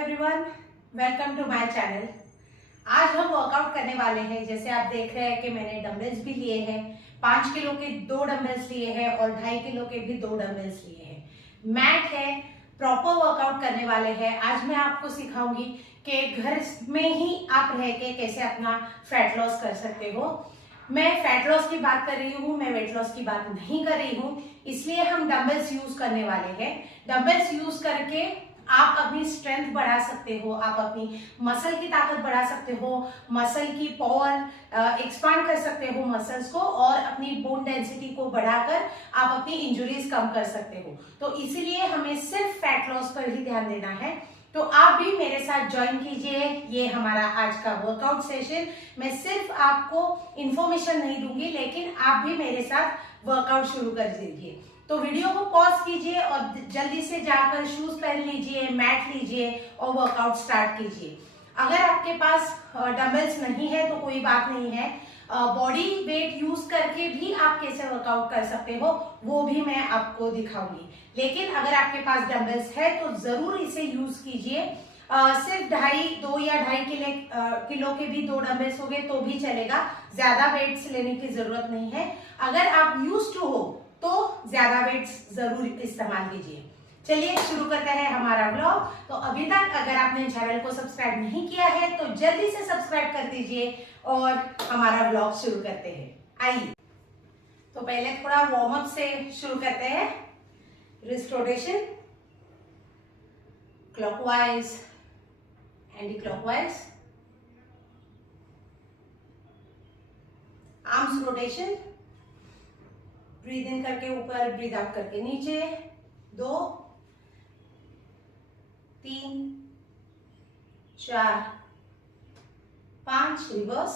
Everyone, welcome to my channel. आज हम workout करने वाले हैं। जैसे आप देख रहे हैं कि मैंने डंबल्स भी लिए हैं। 5 किलो के 2 डंबल्स लिए हैं और 2.5 किलो के भी 2 डंबल्स लिए हैं। मैट है, प्रॉपर वर्कआउट करने वाले हैं। आज मैं आपको सिखाऊंगी कि घर में ही आप रह के कैसे अपना फैट लॉस कर सकते हो। मैं फैट लॉस की बात कर रही हूँ, मैं वेट लॉस की बात नहीं कर रही हूँ। इसलिए हम डंबल्स यूज करने वाले हैं। डंबल्स यूज करके आप अपनी स्ट्रेंथ बढ़ा सकते हो, आप अपनी मसल की ताकत बढ़ा सकते हो, मसल की पावर एक्सपांड कर सकते हो मसल्स को, और अपनी बोन डेंसिटी को बढ़ाकर आप अपनी इंजुरीज कम कर सकते हो। तो इसीलिए हमें सिर्फ फैट लॉस पर ही ध्यान देना है। तो आप भी मेरे साथ ज्वाइन कीजिए। ये हमारा आज का वर्कआउट सेशन। मैं सिर्फ आपको इंफॉर्मेशन नहीं दूंगी, लेकिन आप भी मेरे साथ वर्कआउट शुरू कर दीजिए। तो वीडियो को पॉज कीजिए और जल्दी से जाकर शूज पहन लीजिए, मैट लीजिए और वर्कआउट स्टार्ट कीजिए। अगर आपके पास डंबल्स नहीं है तो कोई बात नहीं है, बॉडी वेट यूज करके भी आप कैसे वर्कआउट कर सकते हो वो भी मैं आपको दिखाऊंगी। लेकिन अगर आपके पास डंबल्स है तो जरूर इसे यूज कीजिए। सिर्फ 2 या 2.5 किलो के भी 2 डंबल्स हो गए तो भी चलेगा, ज्यादा वेट्स लेने की जरूरत नहीं है। अगर आप यूज टू हो तो ज्यादा वेट्स जरूर इस्तेमाल कीजिए। चलिए शुरू करते हैं हमारा व्लॉग। तो अभी तक अगर आपने चैनल को सब्सक्राइब नहीं किया है तो जल्दी से सब्सक्राइब कर दीजिए और हमारा व्लॉग शुरू करते हैं। आइए, तो पहले थोड़ा वार्म अप से शुरू करते हैं। Wrist rotation, clockwise, anti clockwise, arms rotation, breathe in करके ऊपर, ब्रीद आउट करके नीचे। 2, 3, 4, 5, reverse.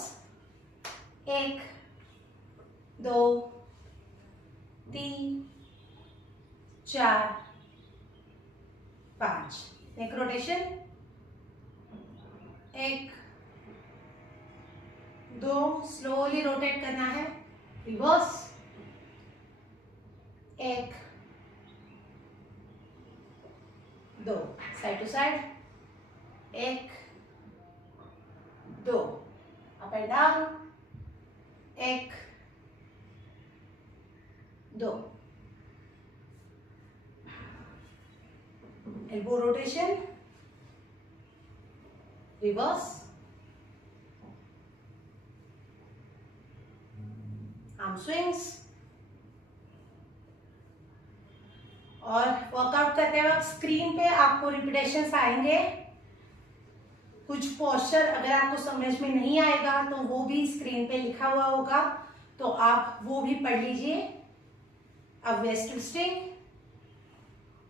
1, 2, 3, 4, 5। Neck rotation, 1, 2, slowly rotate करना है। Reverse, 1, 2, side to side, 1, 2, up and down, 1, 2। Elbow rotation, reverse, arm swings. और वर्कआउट करते वक्त स्क्रीन पे आपको रिपीटेशंस आएंगे। कुछ पोस्चर अगर आपको समझ में नहीं आएगा तो वो भी स्क्रीन पे लिखा हुआ होगा, तो आप वो भी पढ़ लीजिए। अब वेस्ट ट्विस्टिंग।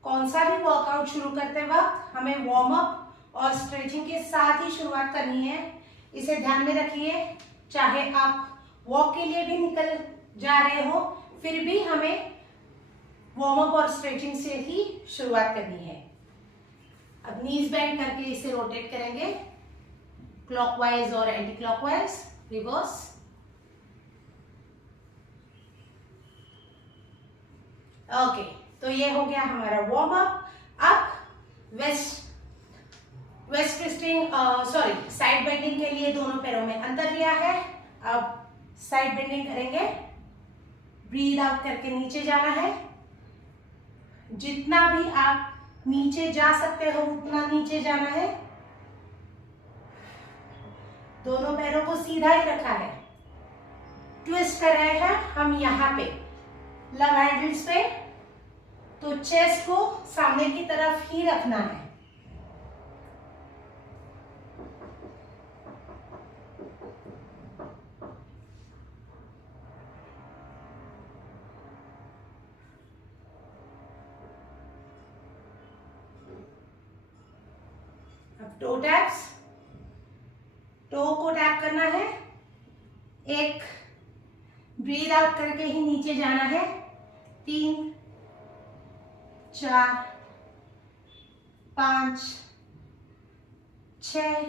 कौन सा भी वर्कआउट शुरू करते वक्त हमें वार्म अप और स्ट्रेचिंग के साथ ही शुरुआत करनी है, इसे ध्यान में रखिए। चाहे आप वॉक के लिए भी निकल जा रहे हो, फिर भी हमें वार्म अप और स्ट्रेचिंग से ही शुरुआत करनी है। अब नीज बेंड करके इसे रोटेट करेंगे, क्लॉकवाइज और एंटी क्लॉकवाइज, रिवर्स। ओके, तो ये हो गया हमारा वार्म अप। अब वेस्ट ट्विस्टिंग, साइड बेंडिंग के लिए दोनों पैरों में अंतर लिया है। अब साइड बेंडिंग करेंगे, ब्रीद आउट करके नीचे जाना है। जितना भी आप नीचे जा सकते हो उतना नीचे जाना है। दोनों पैरों को सीधा ही रखा है। ट्विस्ट कर रहे हैं हम यहाँ पे लंग एंगल्स पे, तो चेस्ट को सामने की तरफ ही रखना है। अब टो टैप्स, टो को टैप करना है। 1, ब्रीद आउट करके ही नीचे जाना है। 3, 4, 5, 6,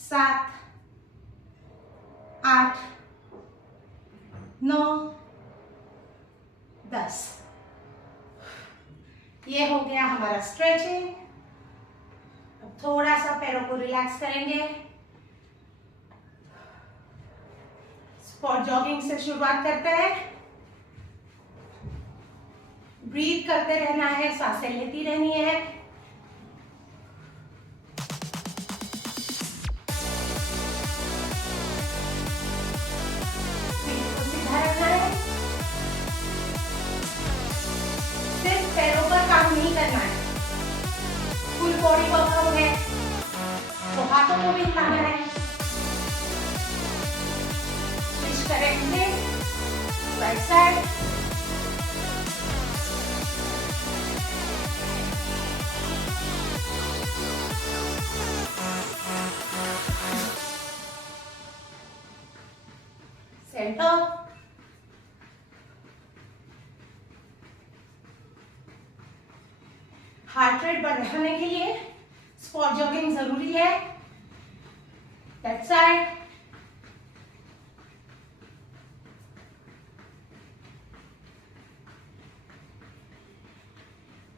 7, 8, 9, 10। ये हो गया हमारा स्ट्रेचिंग। थोड़ा सा पैरों को रिलैक्स करेंगे। स्पॉट जॉगिंग से शुरुआत करते हैं। ब्रीथ करते रहना है, सांसें लेती रहनी है। पीठ को सीधा रखना है। सिर्फ पैरों पर काम नहीं करना है, फुल बॉडी वर्कआउट है, तो हाथों को भी हिलाना है। स्विच करेंगे, right side. Centre. Heart rate बढ़ाने के लिए स्पॉट जॉगिंग जरूरी है। Left side.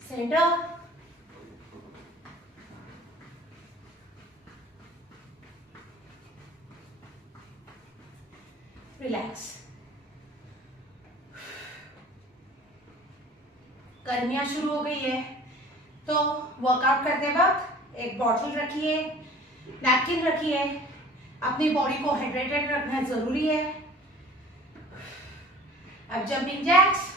सेंटर। रिलैक्स। गर्मियां शुरू हो गई है, तो वर्कआउट करते वक्त एक बॉटल रखिए, नैपकिन रखिए। अपनी बॉडी को हाइड्रेटेड रखना जरूरी है। अब जंपिंग जैक्स।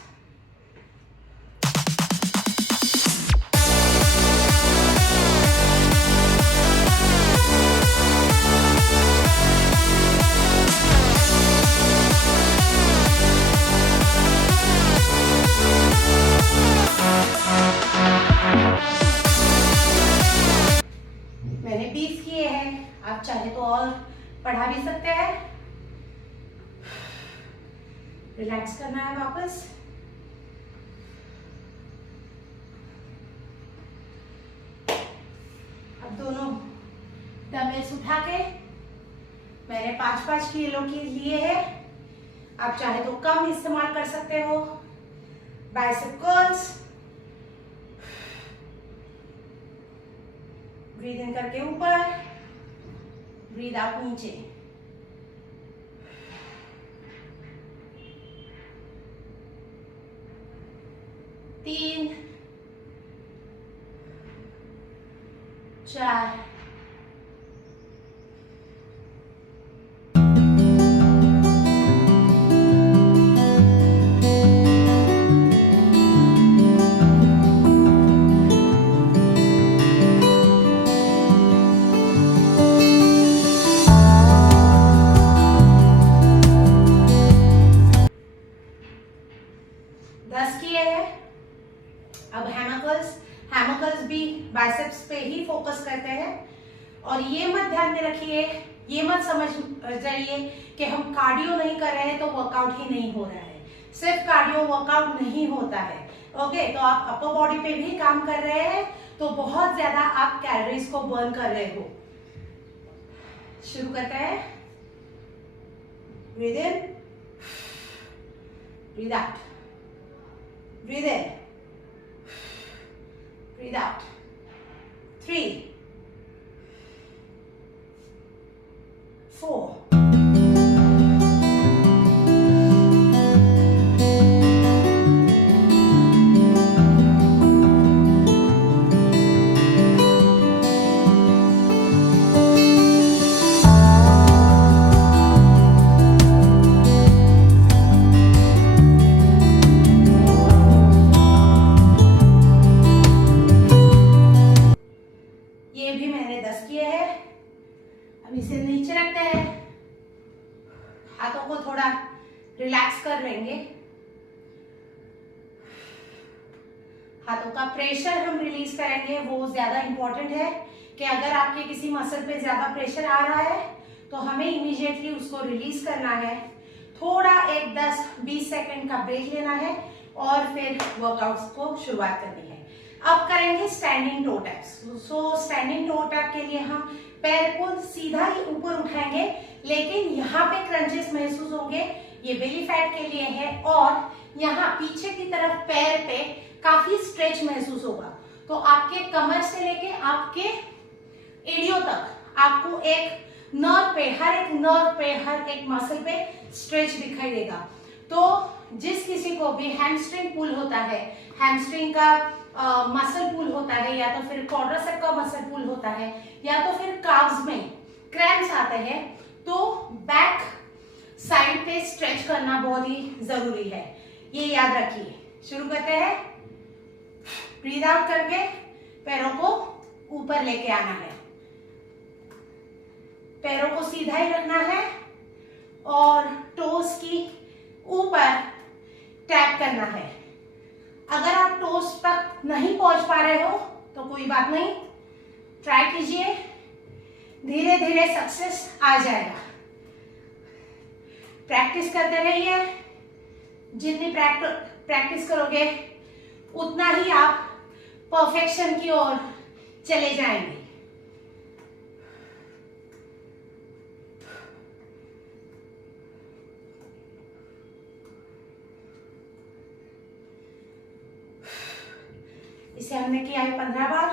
मैंने 20 किए हैं, आप चाहे तो और बढ़ा भी सकते हैं। रिलैक्स करना है वापस। अब दोनों डंबल्स उठा के मैंने 5-5 किलो के लिए है, आप चाहे तो कम इस्तेमाल कर सकते हो। Bicep curls. ब्रीद इन करके ऊपर, ब्रीद आउट नीचे। तीन, 4, 10 किए हैं। अब हैमर्कर्स भी बाइसेप्स पे ही फोकस करते हैं। और ये मत ध्यान में रखिए, ये मत समझ जाइए कि हम कार्डियो नहीं कर रहे हैं तो वर्कआउट ही नहीं हो रहा है। सिर्फ कार्डियो वर्कआउट नहीं होता है। ओके, तो आप अपर बॉडी पे भी काम कर रहे हैं, तो बहुत ज्यादा आप कैलोरीज को बर्न कर रहे हो। शुरू करते हैं। Breathe in, breathe out, breathe in, breathe out. 3, 4, ये भी मैंने 10 किए हैं। अब इसे नीचे रखते हैं, हाथों को थोड़ा रिलैक्स कर लेंगे। हाथों का प्रेशर हम रिलीज करेंगे, वो ज्यादा इंपॉर्टेंट है कि अगर आपके किसी मसल पे ज्यादा प्रेशर आ रहा है तो हमें इमीडिएटली उसको रिलीज करना है। थोड़ा एक 10-20 सेकंड का ब्रेक लेना है और फिर वर्कआउट्स को शुरुआत करनी है। अब करेंगे standing toe taps. So standing toe tap के लिए हम पैर को सीधा ही ऊपर उठाएंगे, लेकिन यहाँ पे क्रंचेस महसूस होंगे, ये बेली फैट के लिए है। और यहाँ पीछे की तरफ पैर पे काफी स्ट्रेच महसूस होगा। तो आपके कमर से लेके आपके एड़ियों तक आपको एक नर्व पे, हर एक नर्व पे, हर एक मसल पे स्ट्रेच दिखाई देगा। तो जिस किसी को भी हैमस्ट्रिंग पुल होता है, हैमस्ट्रिंग का मसल पुल होता है, या तो फिर क्वाड्रिसेप का मसल पुल होता है, या तो फिर काव्स में क्रैम्प्स आते हैं, तो बैक साइड पे स्ट्रेच करना बहुत ही जरूरी है, ये याद रखिए। शुरू करते हैं। ब्रीद आउट करके पैरों को ऊपर लेके आना है, पैरों को सीधा ही रखना है और टोस की ऊपर टैप करना है। अगर आप टोस तक नहीं पहुंच पा रहे हो तो कोई बात नहीं, ट्राई कीजिए, धीरे धीरे सक्सेस आ जाएगा। प्रैक्टिस करते रहिए, जितनी प्रैक्टिस करोगे उतना ही आप परफेक्शन की ओर चले जाएंगे। इसे हमने किया है 15 बार,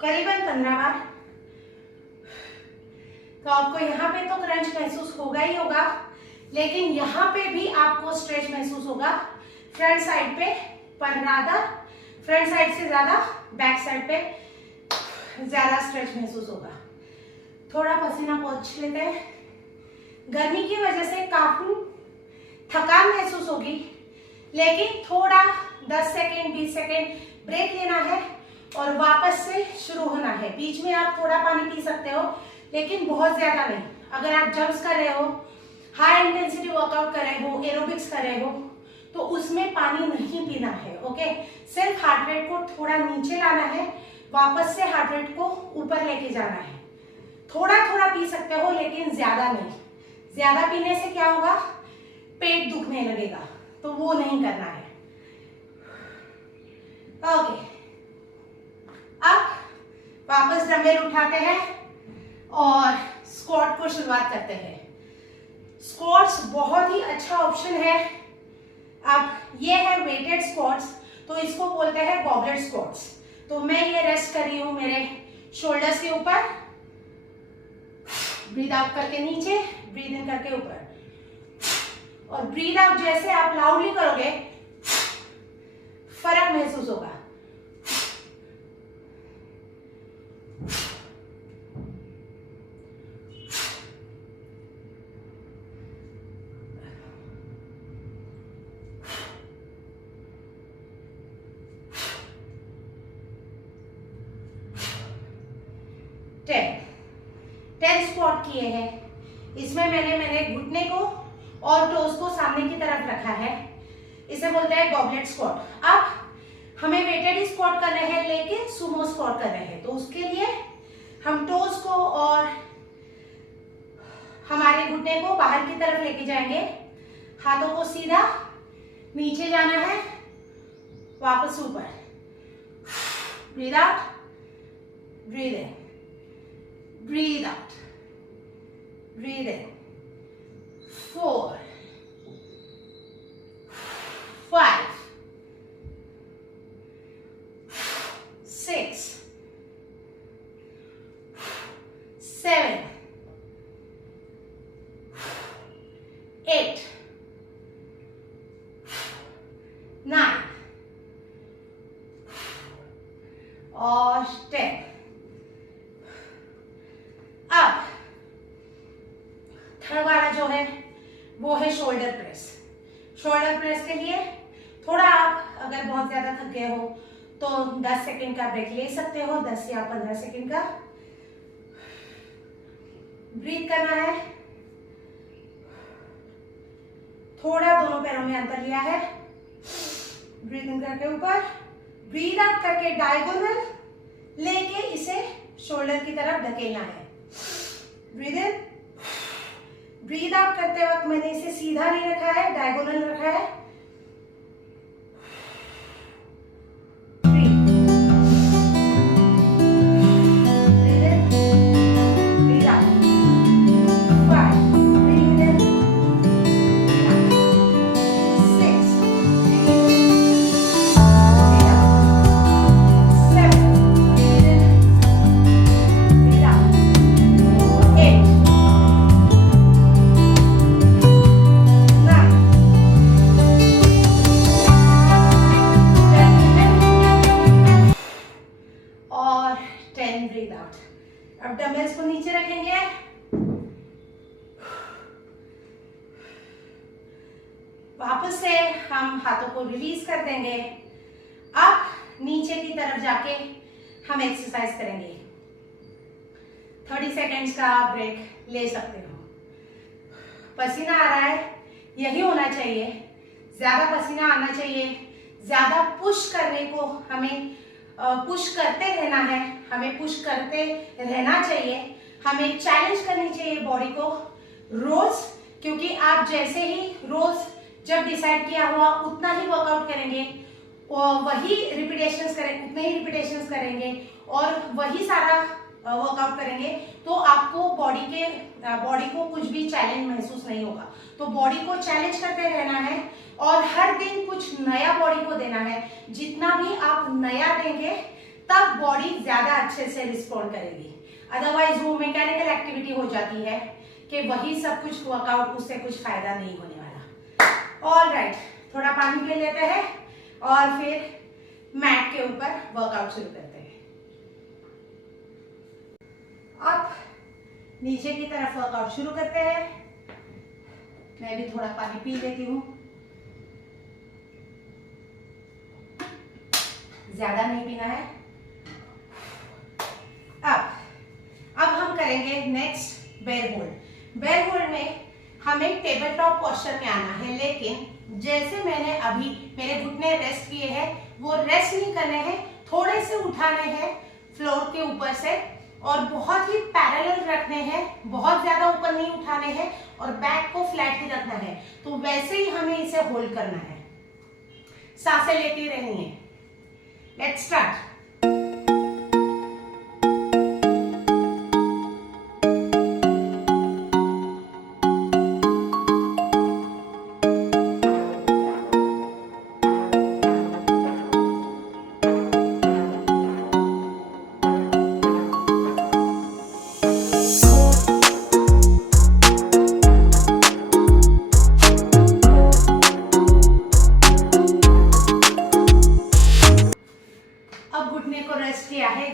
करीबन 15 बार। तो आपको यहाँ पे तो क्रंच महसूस होगा ही होगा, लेकिन यहाँ पे भी आपको स्ट्रेच महसूस होगा फ्रंट साइड पे, पर ज्यादा फ्रंट साइड से ज्यादा बैक साइड पे ज्यादा स्ट्रेच महसूस होगा। थोड़ा पसीना पोंछ लेते हैं। गर्मी की वजह से काफी थकान महसूस होगी, लेकिन थोड़ा 10 सेकेंड 20 सेकेंड ब्रेक लेना है और वापस से शुरू होना है। बीच में आप थोड़ा पानी पी सकते हो, लेकिन बहुत ज्यादा नहीं। अगर आप जंप्स कर रहे हो, हाई इंटेंसिटी वर्कआउट कर रहे हो, एरोबिक्स कर रहे हो, तो उसमें पानी नहीं पीना है। ओके, सिर्फ हार्ट रेट को थोड़ा नीचे लाना है, वापस से हार्ट रेट को ऊपर लेके जाना है। थोड़ा थोड़ा पी सकते हो, लेकिन ज्यादा नहीं। ज्यादा पीने से क्या होगा, पेट दुखने लगेगा, तो वो नहीं करना है। ओके, अब वापस डंबल उठाते हैं और स्क्वाट को शुरुआत करते हैं। स्क्वाट्स बहुत ही अच्छा ऑप्शन है। अब ये है वेटेड स्क्वाट्स, तो इसको बोलते हैं गॉबलेट स्क्वाट्स। तो मैं ये रेस्ट कर रही हूं मेरे शोल्डर्स के ऊपर, ब्रीद आउट करके नीचे, ब्रीद इन करके ऊपर, और ब्रीद आउट जैसे आप लाउडली करोगे फर्क महसूस होगा। टेन स्क्वाट किए हैं। इसमें मैंने मेरे घुटने को और टोस को सामने की तरफ रखा है, इसे बोलते हैं गॉबलेट स्क्वाट। अब हमें वेटेड स्क्वाट करने हैं, लेकिन सुमो स्क्वाट करने हैं। तो उसके लिए हम टोस को और हमारे घुटने को बाहर की तरफ लेके जाएंगे, हाथों को सीधा नीचे जाना है, वापस ऊपर। Breathe out, breathe in, breathe out, breathe in. 4 5 6 7 8 9 और 10। अब थर्ड वाला जो है वो है शोल्डर प्रेस। शोल्डर प्रेस के लिए थोड़ा आप अगर बहुत ज्यादा थक गए हो तो 10 सेकंड का ब्रेक ले सकते हो, 10 या 15 सेकंड का। ब्रीथ करना है, थोड़ा दोनों पैरों में अंतर लिया है, ब्रीथ इन करके ऊपर, ब्रीथ आउट करके डायगोनल लेके इसे शोल्डर की तरफ धकेलना है। ब्रीथ इन, ब्रीथ आउट करते वक्त मैंने इसे सीधा नहीं रखा है, डायगोनल रखा है। Breathe out. अब डंबल्स को नीचे रखेंगे, वापस से हम हाथों को रिलीज कर देंगे। अब नीचे की तरफ जाके हम एक्सरसाइज करेंगे। 30 सेकेंड्स का ब्रेक ले सकते हो। पसीना आ रहा है, यही होना चाहिए, ज्यादा पसीना आना चाहिए, ज्यादा पुश करने को हमें पुश करते रहना है, हमें पुश करते रहना चाहिए, हमें चैलेंज करनी चाहिए बॉडी को रोज, क्योंकि आप जैसे ही रोज जब डिसाइड किया हुआ उतना ही वर्कआउट करेंगे और वही रिपीटेशंस करेंगे, उतने ही रिपीटेशंस करेंगे और वही सारा वर्कआउट करेंगे, तो आपको बॉडी को कुछ भी चैलेंज महसूस नहीं होगा। तो बॉडी को चैलेंज करते रहना है और हर दिन कुछ नया बॉडी को देना है। जितना भी आप नया देंगे तब बॉडी ज्यादा अच्छे से रिस्पॉन्ड करेगी। अदरवाइज वो मैकेनिकल एक्टिविटी हो जाती है कि वही सब कुछ वर्कआउट, उससे कुछ फायदा नहीं होने वाला। ऑल राइट, थोड़ा पानी पी लेते हैं और फिर मैट के ऊपर वर्कआउट शुरू करते हैं। अब नीचे की तरफ वर्कआउट शुरू करते हैं। मैं भी थोड़ा पानी पी लेती हूँ, ज्यादा नहीं पीना है। अब हम करेंगे next bear hold. Bear hold में हमें टेबल टॉप पोस्चर में आना है, लेकिन जैसे मैंने अभी मेरे घुटने रेस्ट किए हैं, वो रेस्ट नहीं करने हैं, थोड़े से उठाने हैं फ्लोर के ऊपर से और बहुत ही पैरेलल रखने हैं, बहुत ज्यादा ऊपर नहीं उठाने हैं और बैक को फ्लैट ही रखना है। तो वैसे ही हमें इसे होल्ड करना है, सांसें लेती रहनी है। Let's start.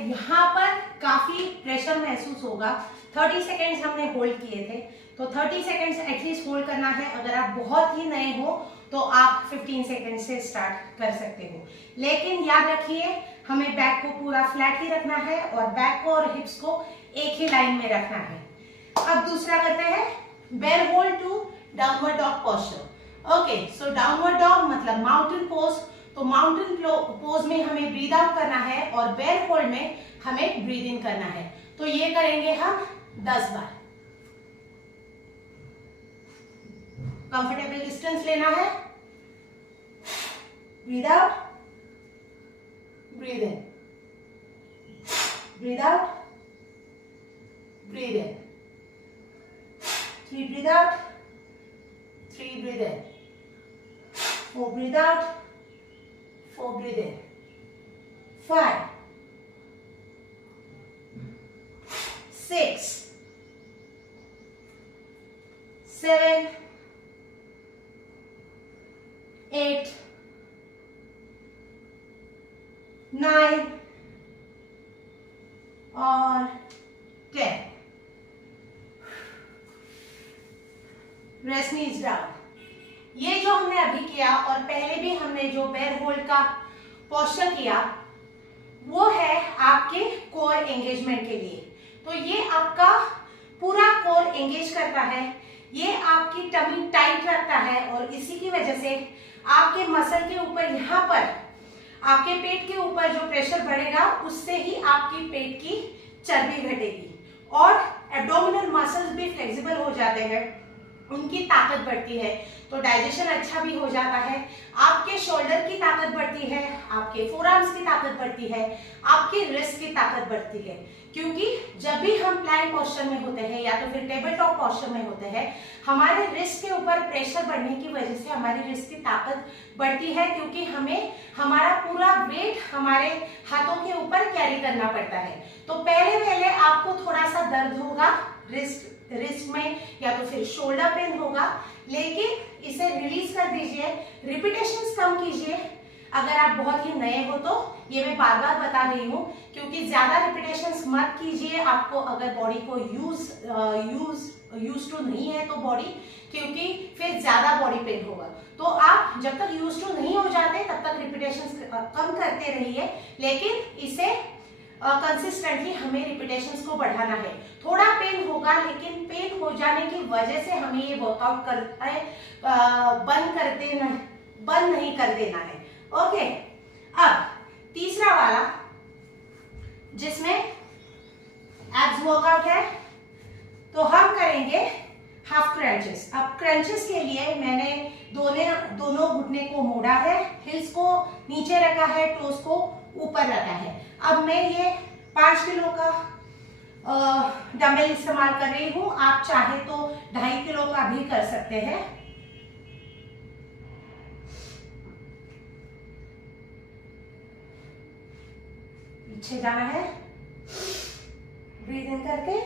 यहाँ पर काफी प्रेशर महसूस होगा। 30 सेकेंड्स हमने होल्ड किए थे, तो 30 सेकेंड्स एटलीस्ट होल्ड करना है। अगर आप बहुत ही नए हो तो आप 15 सेकेंड से स्टार्ट कर सकते हो, लेकिन याद रखिए हमें बैक को पूरा फ्लैट ही रखना है और बैक को और हिप्स को एक ही लाइन में रखना है। अब दूसरा करते हैं bear hold to downward dog posture. Okay, so downward dog मतलब माउंटेन पोज। तो माउंटेन पोज में हमें ब्रीद आउट करना है और बेयर होल्ड में हमें ब्रीद इन करना है। तो ये करेंगे हम 10 बार। कंफर्टेबल डिस्टेंस लेना है, breathe out, breathe in, breathe out, breathe in, 3 breathe out, 3 breathe in, 4 breathe out, 4 breathe in, 5, 6, 7, 8, 9 और 10। रेस्ट नीज डाउन। ये जो हमने अभी किया और पहले भी हमने जो बेयर होल्ड का पोस्चर किया, वो है आपके कोर एंगेजमेंट के लिए। तो ये आपका पूरा कोर एंगेज करता है, ये आपकी टमी टाइट रखता है और इसी की वजह से आपके मसल के ऊपर, यहाँ पर आपके पेट के ऊपर जो प्रेशर बढ़ेगा उससे ही आपकी पेट की चर्बी घटेगी और एब्डोमिनल मसल्स भी फ्लेक्सिबल हो जाते हैं, उनकी ताकत बढ़ती है, तो डाइजेशन अच्छा भी हो जाता है। आपके शोल्डर की ताकत बढ़ती है, आपके फोरआर्म्स की ताकत बढ़ती है, आपके रिस्ट की ताकत बढ़ती है। क्योंकि जब भी हम प्लैंक पोस्चर में होते हैं या तो फिर टेबल टॉप पोस्चर में होते हैं, हमारे रिस्ट के ऊपर प्रेशर बढ़ने की वजह से हमारी रिस्ट की ताकत बढ़ती है, क्योंकि हमें हमारा पूरा वेट हमारे हाथों के ऊपर कैरी करना पड़ता है। तो पहले आपको थोड़ा सा दर्द होगा रिस्ट में या तो फिर शोल्डर पेन होगा, लेकिन इसे रिलीज कर दीजिए, रिपीटेशंस कम कीजिए, अगर आप बहुत ही नए हो तो ये मैं बार बार बता रही हूँ, क्योंकि ज्यादा रिपीटेशंस मत कीजिए। आपको अगर बॉडी को यूज टू नहीं है तो बॉडी, क्योंकि फिर ज्यादा बॉडी पेन होगा। तो आप जब तक यूज टू नहीं हो जाते तब तक रिपीटेशंस कम करते रहिए, लेकिन इसे कंसिस्टेंटली हमें रिपीटेशंस को बढ़ाना है। थोड़ा पेन होगा, लेकिन पेन हो जाने की वजह से हमें ये वर्कआउट करना है, बंद नहीं कर देना है। ओके, अब तीसरा वाला जिसमें एब्स वर्कआउट है, तो हम करेंगे हाफ क्रंचेस। अब क्रंचेस के लिए मैंने दोनों घुटने को मोड़ा है, हिल्स को नीचे रखा है, टोस को ऊपर रखा है। अब मैं ये 5 किलो का डंबल इस्तेमाल कर रही हूँ। आप चाहे तो 2.5 किलो का भी कर सकते हैं। पीछे जाना है, ब्रीथ इन करके,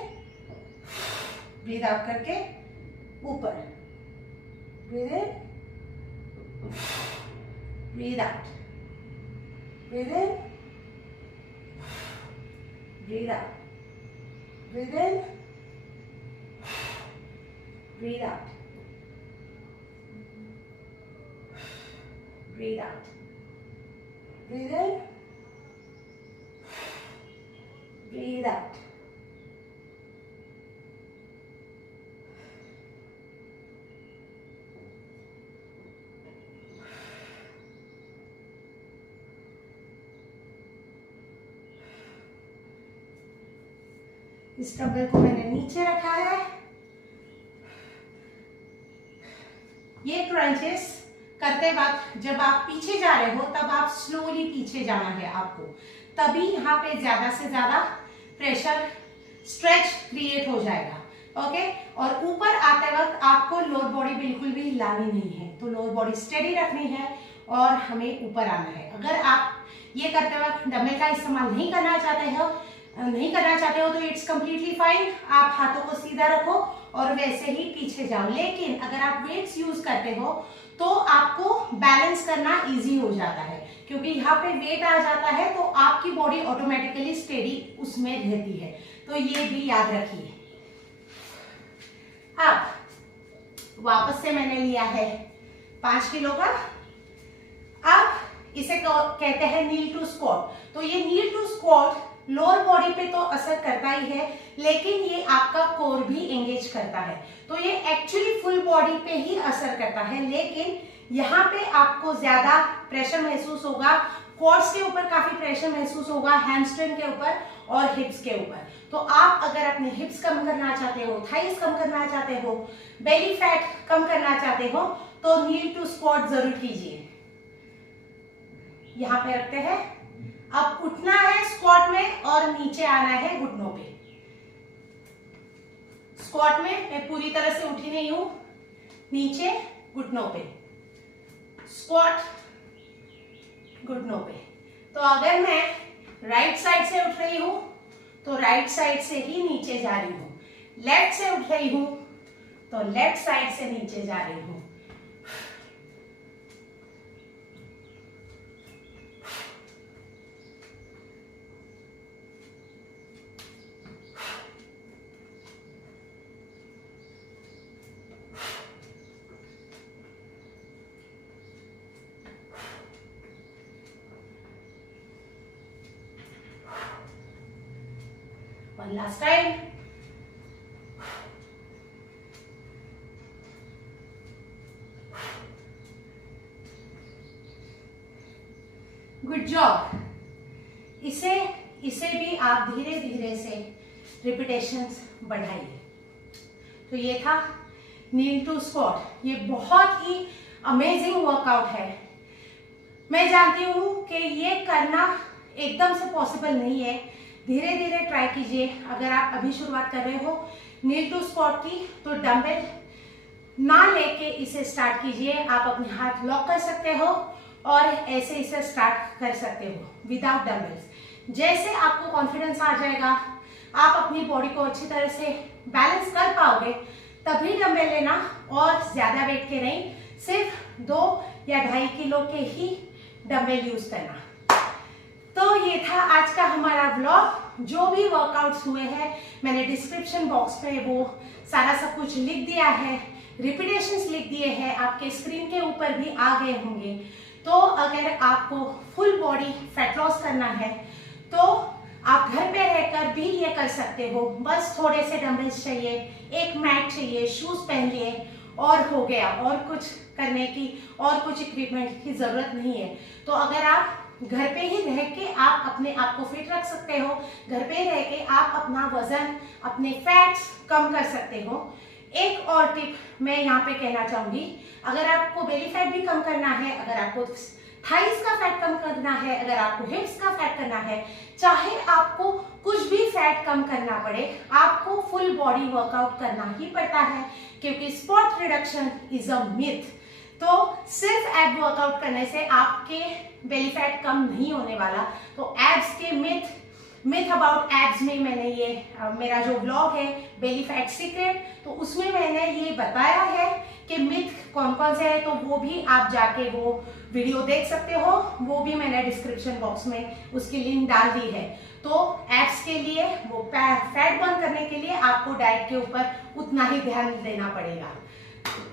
ब्रीथ आउट करके, ऊपर, breathe in, breathe out, breathe in, breathe out, breathe in, breathe out, breathe out, breathe in, breathe out. इस डंबल को मैंने नीचे रखा है। ये क्रंचेस करते वक्त जब आप पीछे जा रहे हो तब आप स्लोली पीछे जाना है आपको, तभी यहाँ पे ज्यादा से ज्यादा प्रेशर स्ट्रेच क्रिएट हो जाएगा। ओके, और ऊपर आते वक्त आपको लोअर बॉडी बिल्कुल भी हिलानी नहीं है, तो लोअर बॉडी स्टेडी रखनी है और हमें ऊपर आना है। अगर आप ये करते वक्त डंबल का इस्तेमाल नहीं करना चाहते हो तो इट्स कम्प्लीटली फाइन। आप हाथों को सीधा रखो और वैसे ही पीछे जाओ। लेकिन अगर आप वेट्स यूज करते हो तो आपको बैलेंस करना इजी हो जाता है, क्योंकि यहाँ पे वेट आ जाता है तो आपकी बॉडी ऑटोमेटिकली स्टेडी उसमें रहती है। तो ये भी याद रखिए। अब वापस से मैंने लिया है 5 किलो का। अब इसे कहते हैं नील टू स्क्वाट। तो ये kneel to squat lower body पे तो असर करता ही है, लेकिन ये आपका कोर भी एंगेज करता है। तो ये एक्चुअली फुल बॉडी पे ही असर करता है, लेकिन यहाँ पे आपको ज्यादा प्रेशर महसूस होगा। क्वाड्स के ऊपर काफी प्रेशर महसूस होगा, हैमस्ट्रिंग के ऊपर और हिप्स के ऊपर। तो आप अगर अपने हिप्स कम करना चाहते हो, थाइस कम करना चाहते हो, बेली फैट कम करना चाहते हो, तो नील टू स्क्वाट जरूर कीजिए। यहाँ पे रखते हैं। अब उठना है स्क्वाट में और नीचे आना है घुटनों पे। स्क्वाट में मैं पूरी तरह से उठी नहीं हूं, नीचे घुटनों पे, स्क्वाट घुटनों पे। तो अगर मैं राइट साइड से उठ रही हूं तो राइट साइड से ही नीचे जा रही हूं, लेफ्ट से उठ रही हूं तो लेफ्ट साइड से नीचे जा रही हूं। One last time. Good job. इसे भी आप धीरे धीरे से रिपीटेशंस बढ़ाइए। तो ये था नील टू स्क्वाट। ये बहुत ही अमेजिंग वर्कआउट है। मैं जानती हूँ कि ये करना एकदम से पॉसिबल नहीं है, धीरे धीरे ट्राई कीजिए। अगर आप अभी शुरुआत कर रहे हो नील टू स्क्वाट की, तो डंबल ना लेके इसे स्टार्ट कीजिए। आप अपने हाथ लॉक कर सकते हो और ऐसे इसे स्टार्ट कर सकते हो विदाउट डंबल्स। जैसे आपको कॉन्फिडेंस आ जाएगा, आप अपनी बॉडी को अच्छी तरह से बैलेंस कर पाओगे, तभी डंबल लेना। और ज्यादा वेट के नहीं, सिर्फ 2 या 2.5 किलो के ही डंबल यूज करना। तो ये था आज का हमारा व्लॉग। जो भी वर्कआउट्स हुए हैं मैंने डिस्क्रिप्शन बॉक्स में वो सारा सब कुछ लिख दिया है, रिपीटेशंस लिख दिए हैं, आपके स्क्रीन के ऊपर भी आ गए होंगे। तो अगर आपको फुल बॉडी फैट लॉस करना है तो आप घर पे रहकर भी ये कर सकते हो। बस थोड़े से डंबल्स चाहिए, एक मैट चाहिए, शूज पहन लिए और हो गया। और कुछ करने की और कुछ इक्विपमेंट की जरूरत नहीं है। तो अगर आप घर पे ही रह के आप अपने आप को फिट रख सकते हो, घर पे रह के आप अपना वजन, अपने फैट्स कम कर सकते हो। एक और टिप मैं यहाँ पे कहना चाहूंगी, अगर आपको बेली फैट भी कम करना है, अगर आपको थाइस का फैट कम करना है, अगर आपको हिप्स का फैट करना है, चाहे आपको कुछ भी फैट कम करना पड़े, आपको फुल बॉडी वर्कआउट करना ही पड़ता है, क्योंकि spot reduction is a myth. तो सिर्फ एब वर्कआउट करने से आपके बेली फैट कम नहीं होने वाला। तो एब्स के मिथ अबाउट एब्स में मैंने ये मेरा जो व्लॉग है बेली फैट सीक्रेट, तो उसमें मैंने ये बताया है कि मिथ कौन कौन से है। तो वो भी आप जाके वो वीडियो देख सकते हो, वो भी मैंने डिस्क्रिप्शन बॉक्स में उसकी लिंक डाल दी है। तो एब्स के लिए, वो फैट बर्न करने के लिए आपको डाइट के ऊपर उतना ही ध्यान देना पड़ेगा।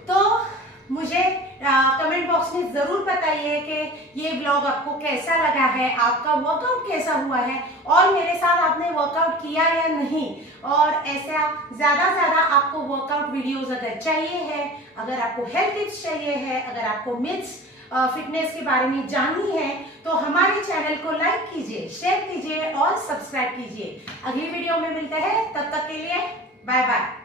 तो मुझे कमेंट बॉक्स में जरूर बताइए कि ये व्लॉग आपको कैसा लगा है, आपका वर्कआउट कैसा हुआ है, और मेरे साथ आपने वर्कआउट किया या नहीं। और ऐसा ज्यादा आपको वर्कआउट वीडियोस अगर चाहिए है, अगर आपको हेल्थ टिप्स चाहिए है, अगर आपको मिथ्स फिटनेस के बारे में जाननी है, तो हमारे चैनल को लाइक कीजिए, शेयर कीजिए और सब्सक्राइब कीजिए। अगली वीडियो में मिलते हैं, तब तक के लिए बाय बाय।